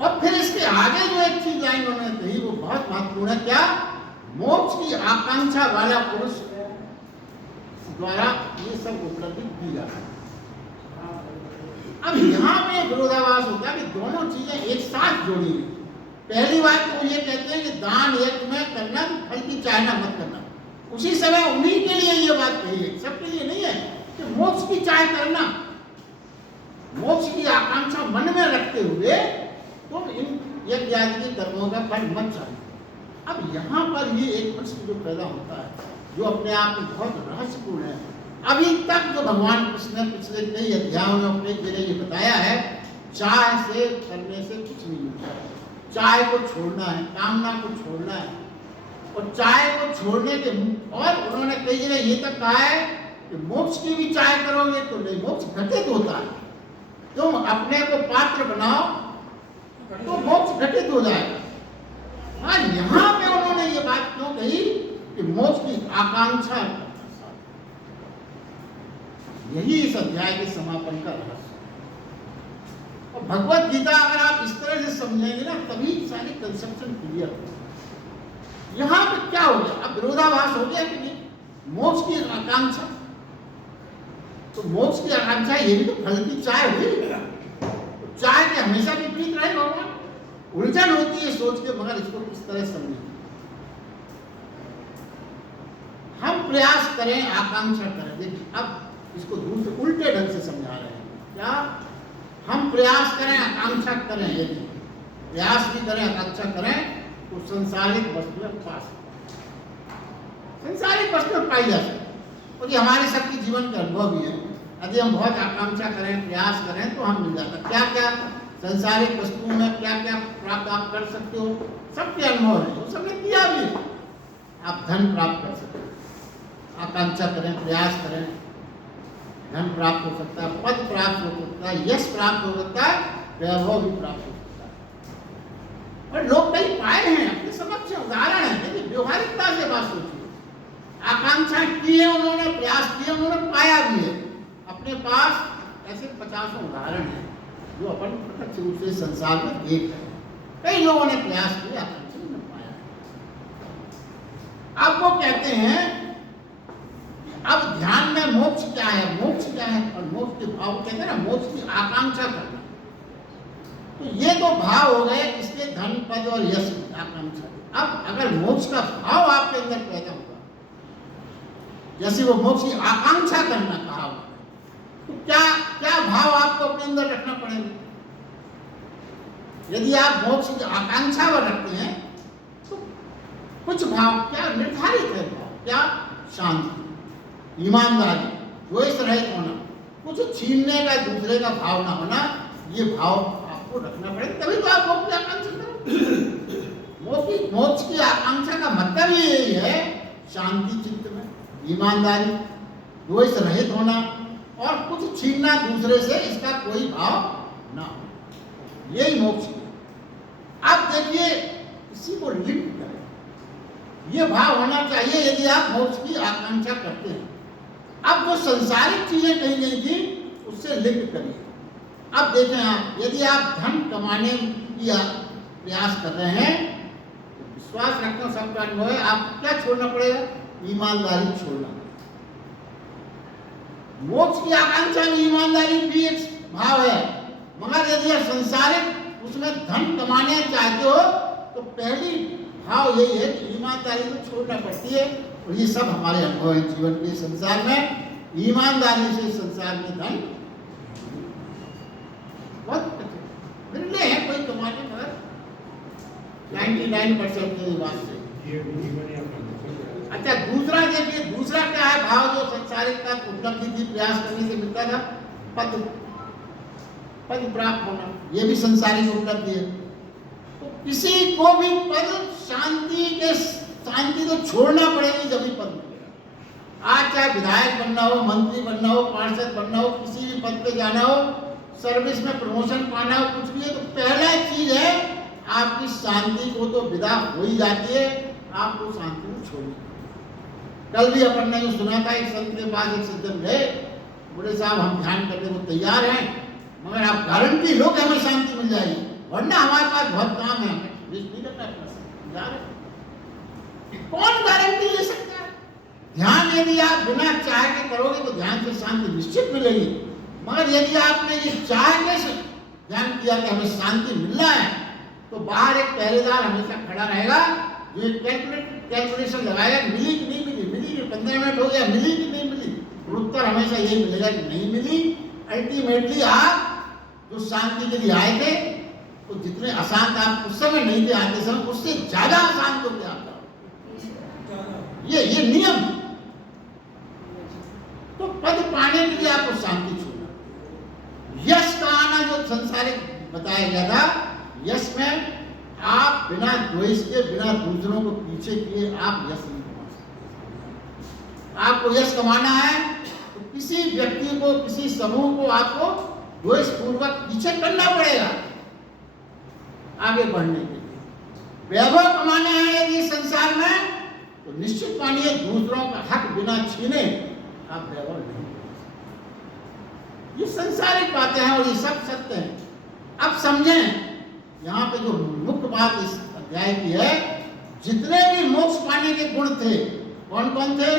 और फिर इसके आगे जो एक चीज लाइन उन्होंने कही वो बहुत महत्वपूर्ण है, क्या? मोक्ष की आकांक्षा वाला पुरुष द्वारा ये सब उपलब्धि की जा सकती। अब यहाँ पे विरोधाभास होता है कि दोनों चीजें एक साथ जोड़ी हुई। पहली बात तो ये कहते हैं कि दान यज्ञ में करना, फल की चाहना मत करना। उसी समय उन्हीं के लिए ये बात कही है, सबके लिए नहीं है कि मोक्ष की चाह करना, मोक्ष की आकांक्षा मन में रखते हुए तुम इन यज्ञ आदि के कर्मों का फल मत चाहो। अब यहाँ पर ये एक प्रश्न जो पैदा होता है, जो अपने आप में बहुत रहस्यपूर्ण है। अभी तक जो भगवान कृष्ण ने पिछले कई अध्यायों में अपने जगह ये बताया है, चाह से करने से कुछ नहीं मिलता, चाह को छोड़ना है, कामना को छोड़ना है। और चाह को छोड़ने के, और उन्होंने कई जगह ये तक कहा है कि मोक्ष की भी चाह करोगे तो नहीं, मोक्ष घटित होता है। तुम अपने को पात्र बनाओ तो मोक्ष घटित हो जाएगा। हाँ, यहाँ पे उन्होंने ये बात क्यों कही कि मोक्ष की आकांक्षा, यही इस अध्याय के समापन का रहस्य है। और भगवत गीता अगर आप इस तरह से समझेंगे ना, तभी सारी कंसेप्शन क्लियर हो। यहाँ पे क्या हो गया? अब विरोधाभास हो गया कि नहीं, मोक्ष की आकांक्षा, तो मोक्ष की आकांक्षा ये भी तो फल की चाह हुई। चाह के हमेशा विपरीत रहे भगवान, उलझन होती है सोच के, मगर इसको किस तरह समझें? हम प्रयास करें, आकांक्षा करें। देखिए अब इसको दूसरे उल्टे ढंग से समझा रहे हैं। क्या? हम प्रयास करें, आकांक्षा करें, यदि प्रयास भी करें, आकांक्षा करें, तो संसारिक वस्तुएं पा सकते, संसारिक वस्तुएं पाई जा सकती। और ये हमारे सबके जीवन के अनुभव भी है। यदि हम बहुत आकांक्षा करें, प्रयास करें, तो हम मिल जाता। क्या क्या संसारिक वस्तुओं में क्या क्या प्राप्त आप कर सकते हो, सबके अनुभव है, वो सबने किया भी है। आप धन प्राप्त कर सकते हो, आकांक्षा करें, प्रयास करें, धन प्राप्त हो सकता है, पद प्राप्त हो सकता है, यश प्राप्त हो सकता है, वैभव भी प्राप्त हो सकता है। और लोग कई पाए हैं, अपने समक्ष उदाहरण है। लेकिन व्यवहारिकता से बात सोचिए, आकांक्षा की है उन्होंने, प्रयास किए उन्होंने, पाया भी है। अपने पास ऐसे 50 उदाहरण हैं जो अपन प्रत्यक्ष रूप से संसार में देख रहे हैं। कई लोगों ने प्रयास किया, आकांक्षा ने पाया। अब वो कहते हैं अब ध्यान में मोक्ष क्या है, मोक्ष क्या है, और मोक्ष के भाव कहते हैं ना, मोक्ष की आकांक्षा करना। तो ये तो भाव हो गए इसके धन, पद और यश की आकांक्षा। अब अगर मोक्ष का भाव आपके अंदर पैदा होगा, जैसे वो मोक्ष की आकांक्षा करना कहा हुआ, तो क्या क्या भाव आपको अपने अंदर रखना पड़ेगा? यदि आप मोक्ष की आकांक्षा पर रखते हैं तो कुछ भाव क्या निर्धारित है? भाव क्या? शांति, ईमानदारी, द्वेष रहित होना, कुछ छीनने का, दूसरे का भाव ना होना, ये भाव आपको रखना पड़ेगा, तभी तो आप मोक्ष की आकांक्षा करें। मोक्ष की आकांक्षा का मतलब यही है, शांति चित्त में, ईमानदारी, द्वेष रहित होना, और कुछ छीनना दूसरे से, इसका कोई भाव ना हो, यही मोक्ष है। अब देखिए, इसी को लिंक करें, ये भाव होना चाहिए यदि आप मोक्ष की आकांक्षा करते हैं। अब जो संसारिक चीजें कही गई थी उससे लिंक करिए। अब देखें आप, यदि आप धन कमाने की प्रयास कर रहे हैं, तो विश्वास रखते हो, सबका अनुभव है, आपको क्या छोड़ना पड़ेगा? ईमानदारी छोड़ना पड़ेगा। मोक्ष की आकांक्षा में ईमानदारी भी एक भाव है, मगर यदि आप संसारिक उसमें धन कमाने चाहते हो तो पहली भाव यही है कि ईमानदारी को छोड़ना पड़ती है। और ये सब हमारे अनुभव है जीवन के संसार में। ईमानदारी से संसार में धन बहुत मिलने हैं, कोई कमाने, मगर 99% की बात से। अच्छा, दूसरा देखिए, दूसरा क्या है भाव जो संसारिक का उपलब्धि की प्रयास करने से मिलता था? पद, पद प्राप्त होना, ये भी संसारिक उपलब्धि है। तो किसी को भी पद, शांति तो छोड़ना पड़ेगी जब भी पद मिलेगा। आज चाहे विधायक बनना हो, मंत्री बनना हो, पार्षद बनना हो, किसी भी पद पे जाना हो, सर्विस में प्रमोशन पाना हो, कुछ भी है, तो पहला चीज है आपकी शांति को तो विदा हो ही जाती है, आपको शांति को छोड़नी। कल भी अपन ने सुना था, एक संत के पास एक सज्जन गए, बोले साहब हम ध्यान करने को तैयार हैं, मगर आप गारंटी लो कि हमें शांति मिल जाएगी, वरना हमारे पास बहुत काम है, नहीं करना तैयार है। कौन गारंटी ले सकता है? ध्यान यदि आप बिना चाह के करोगे तो ध्यान से शांति निश्चित मिलेगी, मगर यदि आपने ये चाह के ध्यान किया कि हमें शांति मिलना है, तो बाहर एक पहरेदार हमेशा खड़ा रहेगा जो कैलकुलेशन लगाएगा, मिली कि नहीं मिली, मिली कि 15 मिनट हो गया, मिली कि नहीं मिली, उत्तर हमेशा यही मिलेगा कि नहीं मिली। अल्टीमेटली आप जो शांति के लिए आए थे, तो जितने अशांत आप उस समय नहीं थे आते समय, उससे ज्यादा अशांत हो गया आपका। ये नियम। तो पद पाने के लिए आपको शांति छोड़ना। यश का आना जो संसारिक बताया गया था, यश में आप बिना द्वेष के, बिना दूसरों को पीछे किए आप यश नहीं कमा सकते। आपको यश कमाना है तो किसी व्यक्ति को, किसी समूह को आपको द्वेष पूर्वक पीछे करना पड़ेगा आगे बढ़ने के लिए। वैभव कमाना है यदि संसार में, तो निश्चित मानिए दूसरों का हक बिना छीने आप वैभव नहीं कर सकते। ये संसारिक बातें हैं और ये सब सत्य हैं। अब समझें, यहाँ पे जो मुख्य बात इस अध्याय की है, जितने भी मोक्ष पाने के गुण थे, कौन कौन थे?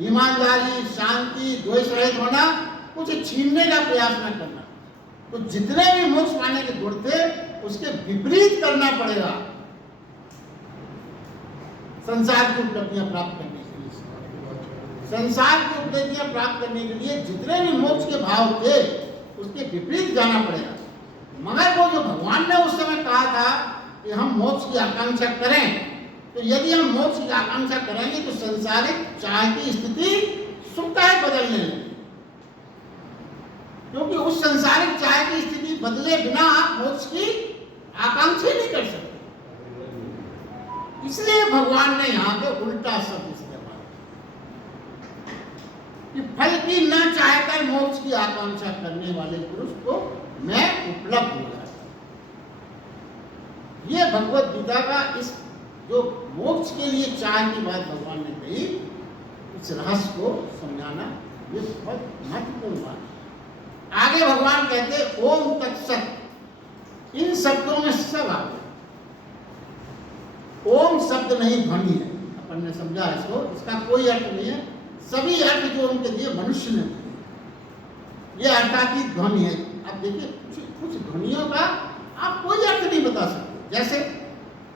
ईमानदारी, शांति, द्वेष रहित होना, कुछ छीनने का प्रयास न करना। तो जितने भी मोक्ष पाने के गुण थे उसके विपरीत करना पड़ेगा संसार की उपलब्धियां प्राप्त करने के लिए। संसार की उपलब्धियां प्राप्त करने के लिए जितने भी मोक्ष के भाव थे उसके विपरीत जाना पड़ेगा। मगर वो जो भगवान ने उस समय कहा था कि हम मोक्ष की आकांक्षा करें, तो यदि हम मोक्ष की आकांक्षा करेंगे तो संसारिक चाह की स्थिति स्वतः बदलने लगेगी, क्योंकि उस संसारिक चाह की स्थिति बदले बिना आप मोक्ष की आकांक्षा नहीं कर सकते। इसलिए भगवान ने यहां पे उल्टा शब्द इस्तेमाल कि फल की न चाहकर मोक्ष की आकांक्षा करने वाले पुरुष को मैं उपलब्ध हो जाता। ये भगवत गीता का इस जो मोक्ष के लिए चाह की बात भगवान ने कही, इस रहस्य को समझाना ये बहुत महत्वपूर्ण बात है। आगे भगवान कहते ओम तत्सत, इन शब्दों में सब आ गया। ओम शब्द नहीं ध्वनि है, अपन ने समझा इसको, इसका कोई अर्थ नहीं है। सभी अर्थ जो उनके दिए मनुष्य ने दिए, ये अर्थातीत ध्वनि है। अब देखिए कुछ ध्वनियों का आप कोई अर्थ नहीं बता सकते। जैसे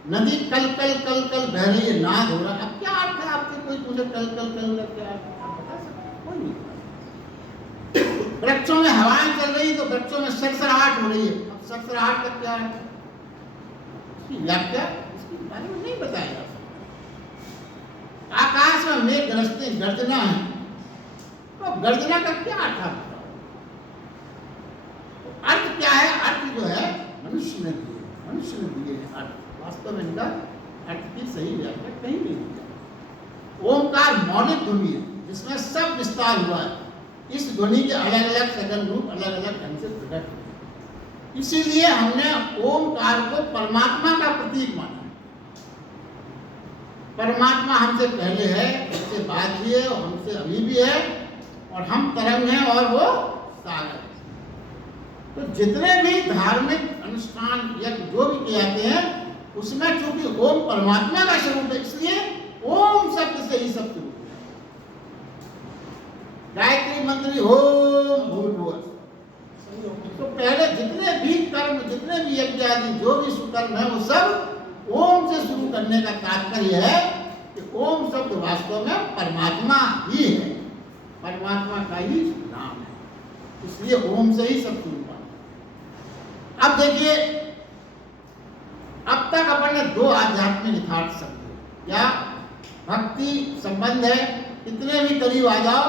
नदी कल कल कल कल बह रही है, नाद हो रहा है, अब क्या अर्थ है? आपसे कोई पूछे कल कल कल का क्या अर्थ, आप बता सकते? कोई नहीं बता। वृक्षों में हवाएं चल रही तो वृक्षों में सरसराहट हो रही है, अब सरसराहट का क्या है? इसकी व्याख्या इसके बारे में नहीं बताया जा सकता। आकाश में मेघ गरजते गर्जना है, तो गर्जना का क्या अर्थ है? अर्थ क्या है? अर्थ जो है मनुष्य ने दिए, मनुष्य ने दिए अर्थ। वास्तव में इनका अर्थ की सही व्याख्या कहीं नहीं दिया। ओमकार मौलिक ध्वनि है जिसमें सब विस्तार हुआ है। इस ध्वनि के अलग अलग सघन रूप अलग अलग ढंग से प्रकट हुए, इसीलिए हमने ओमकार को परमात्मा का प्रतीक माना। परमात्मा हमसे पहले है, हमसे बाद भी है और हमसे अभी भी है, और हम तरंग हैं और वो सागर। तो जितने भी धार्मिक अनुष्ठान या जो भी किए जाते हैं उसमें चूंकि ओम परमात्मा का स्वरूप है, इसलिए ओम शब्द से ही सब शुरू है। गायत्री मंत्र ओम भूर्भुवः, तो पहले जितने भी कर्म, जितने भी यज्ञ आदि जो भी सुकर्म है वो सब ओम से शुरू करने का तात्पर्य है कि ओम शब्द वास्तव में परमात्मा ही है, परमात्मा का ही नाम है, इसलिए ओम से ही सब शुरू हुआ। अब देखिए, अब तक अपन ने दो आध्यात्मिक यथार्थ समझे। क्या भक्ति संबंध है, कितने भी करीब आ जाओ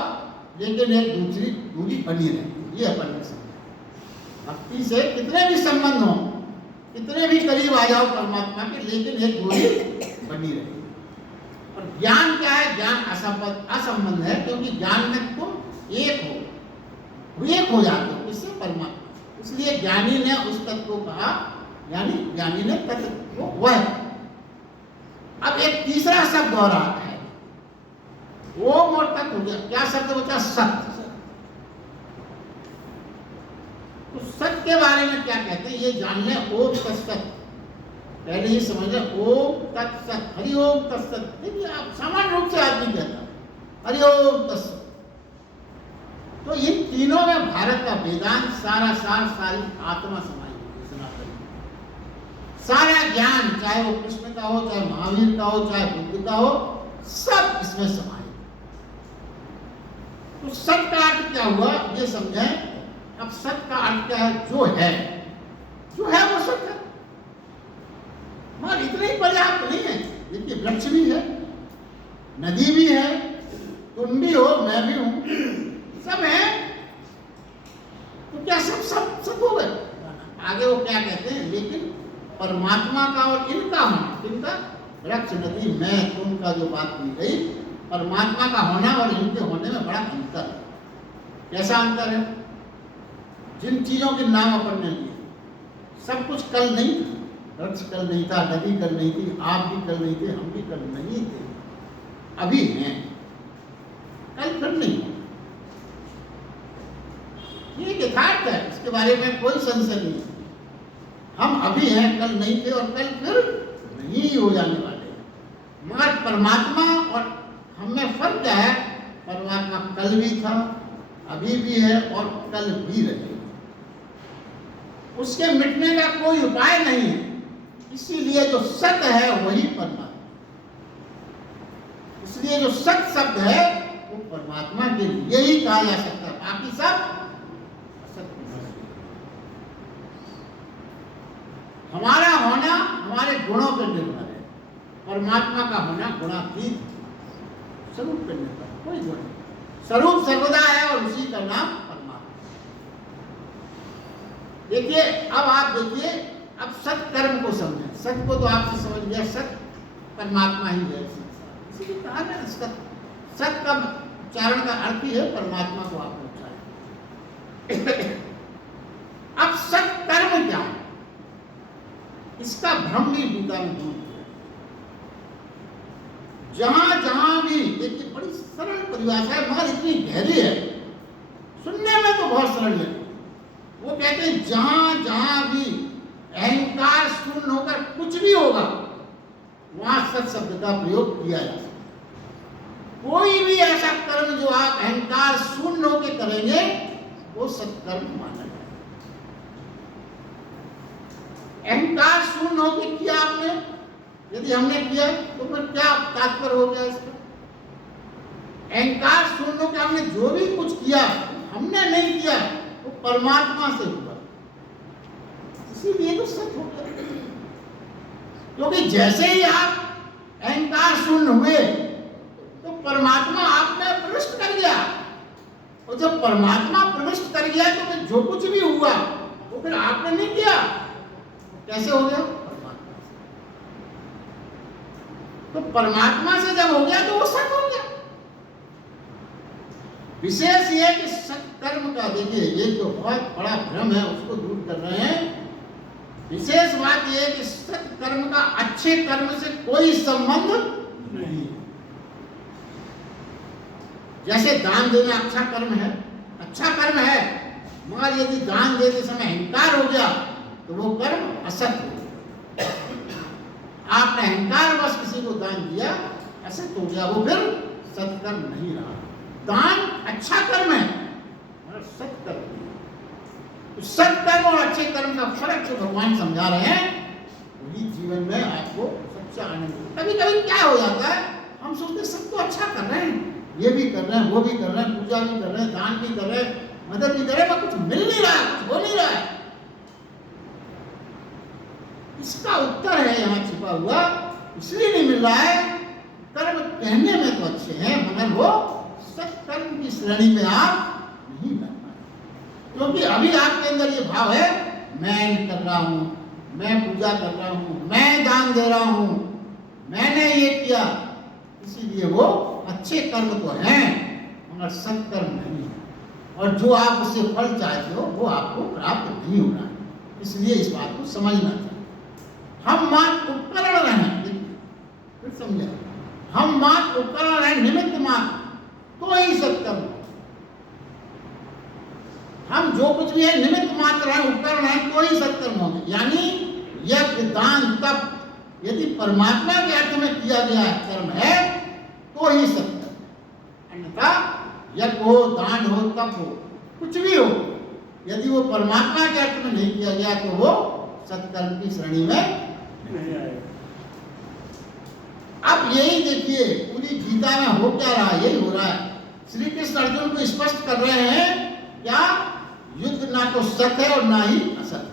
लेकिन एक दूसरी दूरी बनी रहती, ये अपन ने समझा। भक्ति से कितने भी संबंध हो, कितने भी करीब आ जाओ परमात्मा के, लेकिन एक दूरी बनी रहेगी। और ज्ञान क्या है? ज्ञान असंबंध है, क्योंकि ज्ञान में तुम एक हो जाते हो, इससे परमात्मा। इसलिए ज्ञानी ने उस तत्व को कहा, यानी ज्ञानी ने तत्व को वह। अब एक तीसरा शब्द और आता है, ओम और तत्व हो गया, क्या शब्द बचा? सत्य। तो सत्य के बारे में क्या कहते हैं ये जान लें। ओम तत्सत, पहले ही समझ लें, ओम तत्सत, हरि ओम तत्सत। देखिए आप सामान्य रूप से आदमी कहता हरि ओम तत्सत। तो इन तीनों में भारत का वेदांत सारा सार, सारी आत्मा समाई है, सनातन। सारा ज्ञान, चाहे वो कृष्ण का हो, चाहे महावीर का हो, चाहे बुद्ध का हो, सब इसमें समाई। तो सत्य का अर्थ क्या हुआ ये समझें। अब सत्य का अर्थ क्या है? जो है वो सत्य है, मगर इतना ही पर्याप्त नहीं है। देखिए वृक्ष भी है, नदी भी है, तुम भी हो, मैं भी हूं, सब है। तो क्या सब हो गए? आगे वो क्या कहते हैं, लेकिन परमात्मा का और इनका होना, इनका वृक्ष, नदी, मैं, तुम का जो बात की गई, परमात्मा का होना और इनके होने में बड़ा अंतर है। कैसा अंतर है? जिन चीजों के नाम अपन ने लिए, सब कुछ कल नहीं था। वृक्ष कल नहीं था, नदी कल नहीं थी, आप भी कल नहीं थे, हम भी कल नहीं थे, अभी हैं, कल फिर नहीं। ये यथार्थ है, इसके बारे में कोई संशय नहीं है। हम अभी हैं, कल नहीं थे और कल फिर नहीं हो जाने वाले हैं। मगर परमात्मा और हम में फर्क क्या है? परमात्मा कल भी था, अभी भी है और कल भी रहेगा। उसके मिटने का कोई उपाय नहीं है। इसीलिए जो सत्य है वही परमात्मा, इसलिए जो सत्य शब्द है वो परमात्मा के लिए ही कहा जा सकता है, बाकी सब असत्य। हमारा होना हमारे गुणों पर निर्भर है, परमात्मा का होना गुणातीत स्वरूप पर निर्भर, कोई गुण नहीं, स्वरूप सर्वदा है और उसी का नाम परमात्मा। देखिए अब आप देखिए, अब सत कर्म को समझें। सत को तो आपने समझ लिया, सत परमात्मा ही है, इसीलिए कहा ना सत। सत का उच्चारण का अर्थ ही है परमात्मा को आप उच्चारण। अब सत कर्म क्या है, इसका भ्रम भी गीता में दूर किया। जहां जहां भी, देखिए बड़ी सरल परिभाषा है मगर इतनी गहरी है, सुनने में तो बहुत सरल है। वो कहते हैं जहां जहां भी अहंकार शून्य होकर कुछ भी होगा, वहां सत शब्द का प्रयोग किया जा सकता है। कोई भी ऐसा कर्म जो आप अहंकार शून्य होकर करेंगे, वो सत्कर्म माना जाए। अहंकार शून्य होकर किया आपने, यदि हमने किया तो फिर क्या तात्पर्य हो गया इसका? अहंकार शून्य होकर हमने जो भी कुछ किया, हमने नहीं किया, वो परमात्मा से हुआ, इसीलिए तो सत्य हो गया। क्योंकि जैसे ही आप अहंकार शून्य हुए तो परमात्मा आप में प्रविष्ट कर गया, और जब परमात्मा प्रविष्ट कर गया तो फिर जो कुछ भी हुआ वो फिर आपने नहीं किया, कैसे हो गया? परमात्मा से। तो परमात्मा से जब हो गया तो वो सत्य हो गया। विशेष ये कि सत्कर्म का, देखिए ये जो बहुत बड़ा भ्रम है उसको दूर कर रहे हैं। विशेष बात यह है कि सत्कर्म का अच्छे कर्म से कोई संबंध नहीं। जैसे दान देना अच्छा कर्म है, अच्छा कर्म है, मगर यदि दान देते समय अहंकार हो गया तो वो कर्म असत हो गया। आपने अहंकार बस किसी को दान दिया, असत हो गया, वो फिर सत्कर्म नहीं रहा। दान अच्छा कर्म है मगर सत्कर्म नहीं। सत्कर्म और अच्छे कर्म का फर्क जो भगवान समझा रहे हैं, वही जीवन में आपको सच्चा आनंद। कभी कभी क्या हो जाता है, हम सोचते सब तो अच्छा कर रहे हैं, ये भी कर रहे हैं, वो भी कर रहे हैं, पूजा भी कर रहे हैं, दान भी कर रहे हैं, मदद भी कर रहे हैं, पर कुछ मिल नहीं रहा है, कुछ हो नहीं रहा है। इसका उत्तर है यहाँ छिपा हुआ, इसलिए नहीं मिल रहा है, कर्म कहने में तो अच्छे हैं मगर वो सत्कर्म की श्रेणी में आप नहीं बन पाए। क्योंकि अभी आपके अंदर ये भाव है, मैं कर रहा हूं, मैं पूजा कर रहा हूं, मैं दान दे रहा हूं, मैंने ये किया, इसीलिए वो अच्छे कर्म तो हैं मगर सत्कर्म नहीं है, और जो आप उससे फल चाहते हो वो आपको प्राप्त नहीं हो रहा है। इसलिए इस बात को समझना चाहिए। हम मात्र उपकरण रहे, फिर समझे, हम मात्र उपकरण रहे, निमित्त मात्र, तो ही सत्कर्म। हम जो कुछ भी है निमित्त मात्र है, उपकरण है, तो ही सत्कर्म होंगे। यानी यज्ञ दान तप यदि परमात्मा के अर्थ में किया गया कर्म है तो ही सत्कर्म, अन्यथा यज्ञ हो, दान हो, तप हो, कुछ भी हो, यदि वो परमात्मा के अर्थ में नहीं किया गया तो वो सत्कर्म की श्रेणी में नहीं आएगा। अब यही देखिए पूरी गीता में हो क्या रहा है, यही हो रहा है। श्री कृष्ण अर्जुन को स्पष्ट कर रहे हैं क्या, युद्ध ना तो सत्य है और ना ही असत।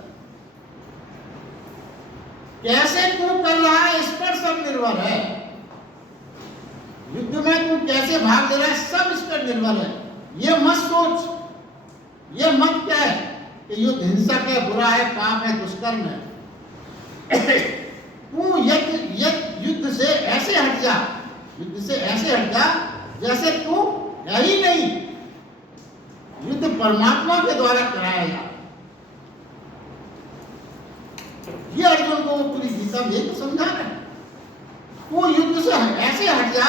कैसे तू कर रहा है इस पर सब निर्भर है। युद्ध में तू कैसे भाग ले रहा है सब इस पर निर्भर है। ये मत सोच, ये मत क्या है कि युद्ध हिंसक है, बुरा है, पाप है, दुष्कर्म है। तू युद्ध से ऐसे हट जा, युद्ध से ऐसे हट जा जैसे तू है ही नहीं। युद्ध परमात्मा के द्वारा कराया जा, ये अर्जुन को वो पूरी गीता में तो समझा रहे हैं। तू युद्ध से ऐसे हट जा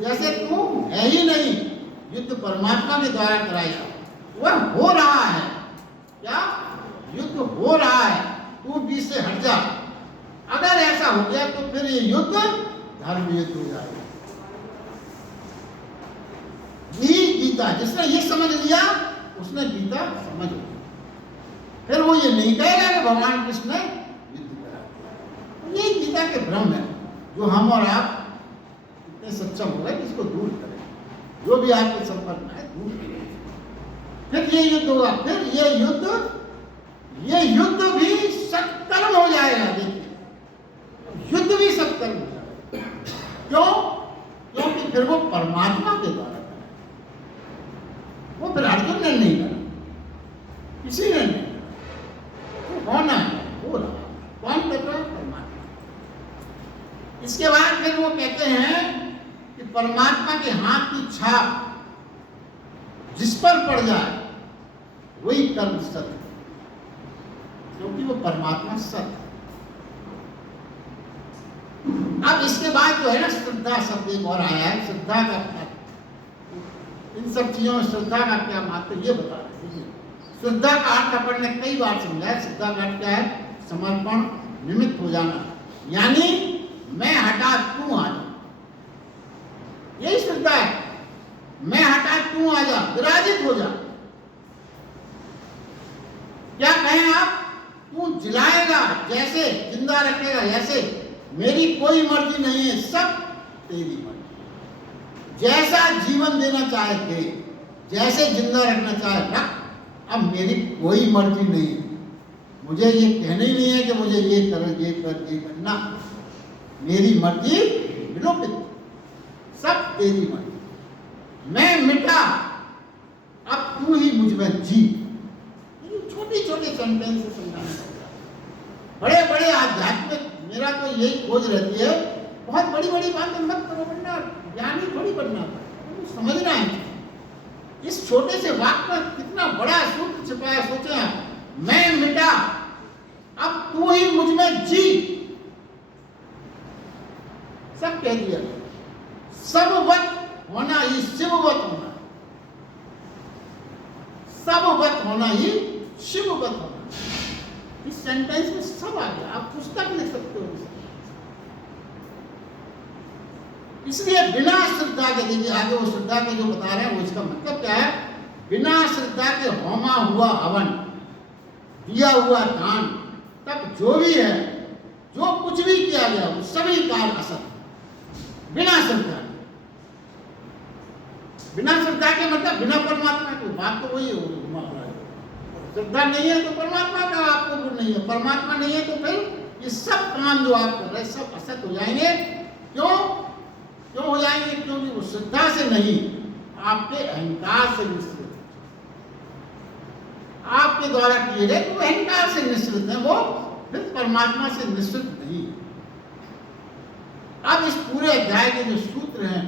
जैसे तू है ही नहीं, युद्ध परमात्मा के द्वारा कराया, वह हो रहा है। क्या युद्ध हो रहा है, तू बीच से हट जा। अगर ऐसा हो गया तो फिर ये युद्ध धर्म युद्ध हो जाएगा। यही गीता, जिसने ये समझ लिया उसने गीता समझ ली। फिर वो ये नहीं कहेगा कि भगवान कृष्ण ने युद्ध करा। ये गीता के भ्रम है जो हम और आप इतने सक्षम हो गए कि इसको दूर करें। जो भी आपके संपर्क में है दूर करें, फिर ये युद्ध होगा। फिर ये युद्ध भी सत्य सत्कर्म हो जाएगा। देखिए युद्ध भी सत्कर्म हो जाएगा। क्यों? क्योंकि फिर वो परमात्मा के द्वारा करा, वो फिर अर्जुन ने नहीं करा, किसी ने नहीं करा, वो होना है, हो रहा। कौन कर रहा है? परमात्मा। इसके बाद फिर वो कहते हैं कि परमात्मा के हाथ की छाप जिस पर पड़ जाए वही कर्म सत्य, क्योंकि वो परमात्मा सत्य। अब इसके बाद जो है ना श्रद्धा शब्द एक और आया है। श्रद्धा का इन सब चीजों में श्रद्धा का क्या महत्व ये बता रहे हैं। श्रद्धा का अर्थ अपन ने कई बार समझा। श्रद्धा का अर्थ क्या है? समर्पण, निमित्त हो जाना, यानी मैं हटा तू आ जा, यही श्रद्धा है। मैं हटा तू आ जा, विराजित हो जा। क्या कहें आप? तू जिलाएगा जैसे, जिंदा रखेगा जैसे, मेरी कोई मर्जी नहीं है, सब तेरी मर्जी। जैसा जीवन देना चाहे दे, जैसे जिंदा रखना चाहे रख, अब मेरी कोई मर्जी नहीं है। मुझे ये कहना ही नहीं है कि मुझे ये कर, ये कर, ये करना। मेरी मर्जी विलोपित, सब तेरी मर्जी। मैं मिटा, अब तू ही मुझ में जी। छोटी छोटी सेंटेंस से समझाना पड़ता है। बड़े बड़े आध्यात्मिक, मेरा तो यही खोज रहती है, बहुत बड़ी बड़ी बातें मत करो, वरना ज्ञानी थोड़ी बनना है, समझना है। इस छोटे से वाक्य में कितना बड़ा सूत्र छिपाया, सोचे आप। मैं मिटा, अब तू ही मुझ में जी, सब कह दिया। सबवत होना ही शिववत होना, सबवत होना ही शिववत होना। इस सेंटेंस में सब आ गया। आप पुस्तक लिख सकते हो। इसलिए बिना श्रद्धा के, देखिए आगे वो श्रद्धा के जो बता रहे हैं वो इसका मतलब क्या है। बिना श्रद्धा के होमा हुआ हवन, दिया हुआ दान, तब जो भी है, जो कुछ भी किया गया वो सभी कार्य असत। बिना श्रद्धा, बिना श्रद्धा के मतलब बिना परमात्मा के। बात तो वही है। श्रद्धा नहीं है तो परमात्मा का आपको गुण नहीं है, परमात्मा नहीं है तो फिर ये सब काम जो आप कर रहे हैं सब असत हो जाएंगे। क्यों? क्यों हो जाएंगे? क्योंकि वो श्रद्धा से नहीं, आपके अहंकार से मिश्रित, आपके द्वारा किए गए तो अहंकार से मिश्रित है, वो फिर परमात्मा से मिश्रित नहीं। अब इस पूरे अध्याय के जो सूत्र हैं,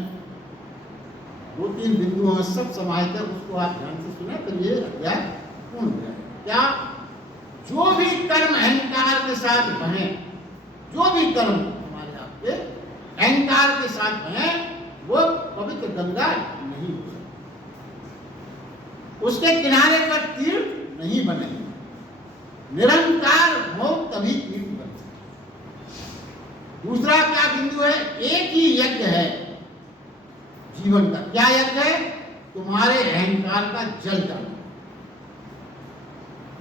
2-3 बिंदुओं में सब समाहित है, उसको आप ध्यान से सुने तो ये अध्याय पूर्ण हो जाए। क्या? जो भी कर्म अहंकार के साथ बने, जो भी कर्म हमारे आपके अहंकार के साथ बने, वो पवित्र गंगा नहीं हो सकती, उसके किनारे पर तीर्थ नहीं बने। निरंकार हो तभी तीर्थ बन सकते। दूसरा क्या बिंदु है? एक ही यज्ञ है जीवन का। क्या यज्ञ है? तुम्हारे अहंकार का जल जाना।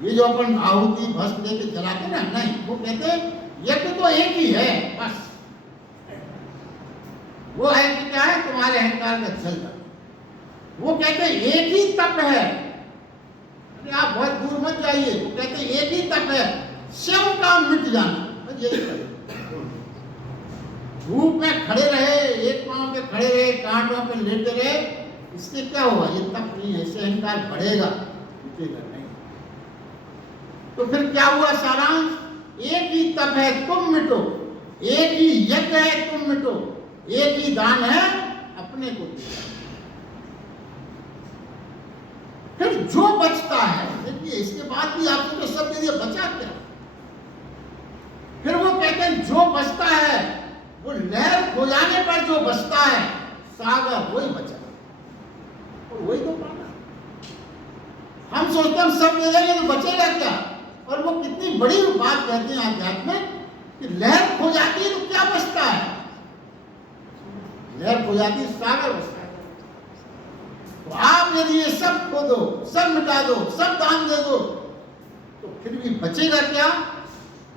ये जो अपन आहुति भस्म लेके जलाते ना, नहीं, वो कहते हैं यज्ञ तो एक ही है, बस वो है कि क्या है? तुम्हारे अहंकार का जल जाना। वो कहते हैं एक ही तप है। अरे आप बहुत दूर मत जाइए, वो कहते हैं एक ही तप है, स्वयं का मिट जाना। बस यही करें। धूप में खड़े रहे, एक पांव पे खड़े रहे, कांटों पे लेटे रहे, इससे क्या होगा? ये तप नहीं है, इससे अहंकार बढ़ेगा, मिटेगा नहीं। तो फिर क्या हुआ सारांश? एक ही तप है, तुम मिटो। एक ही यज्ञ है, तुम मिटो। एक ही दान है, अपने को दिया। फिर जो बचता है, देखिए इसके बाद भी आपने जो शब्द दिया, बचा क्या? फिर वो कहते हैं जो बचता है, वो लहर खो जाने पर जो बचता है, सागर, वही बचा, और वही तो पाना। हम सोचते हैं सब दे देंगे तो बचेगा क्या? और वो कितनी बड़ी बात कहते हैं आध्यात्म में कि लहर खो जाती है तो क्या बचता है? लहर खो जाती है, सागर बचता है। तो आप यदि ये सब खो दो, सब मिटा दो, सब दान दे दो, तो फिर भी बचेगा क्या?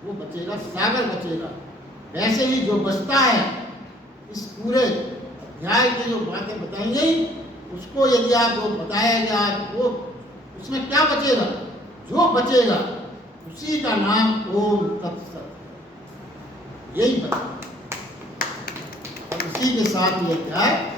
वो बचेगा, सागर बचेगा। वैसे ही जो बचता है, इस पूरे अध्याय की जो बातें बताई गई, उसको यदि आप वो बताया गया, वो उसमें क्या बचेगा? जो बचेगा उसी का नाम ओम तत्सत है, यही बता। और इसी के साथ ये क्या है,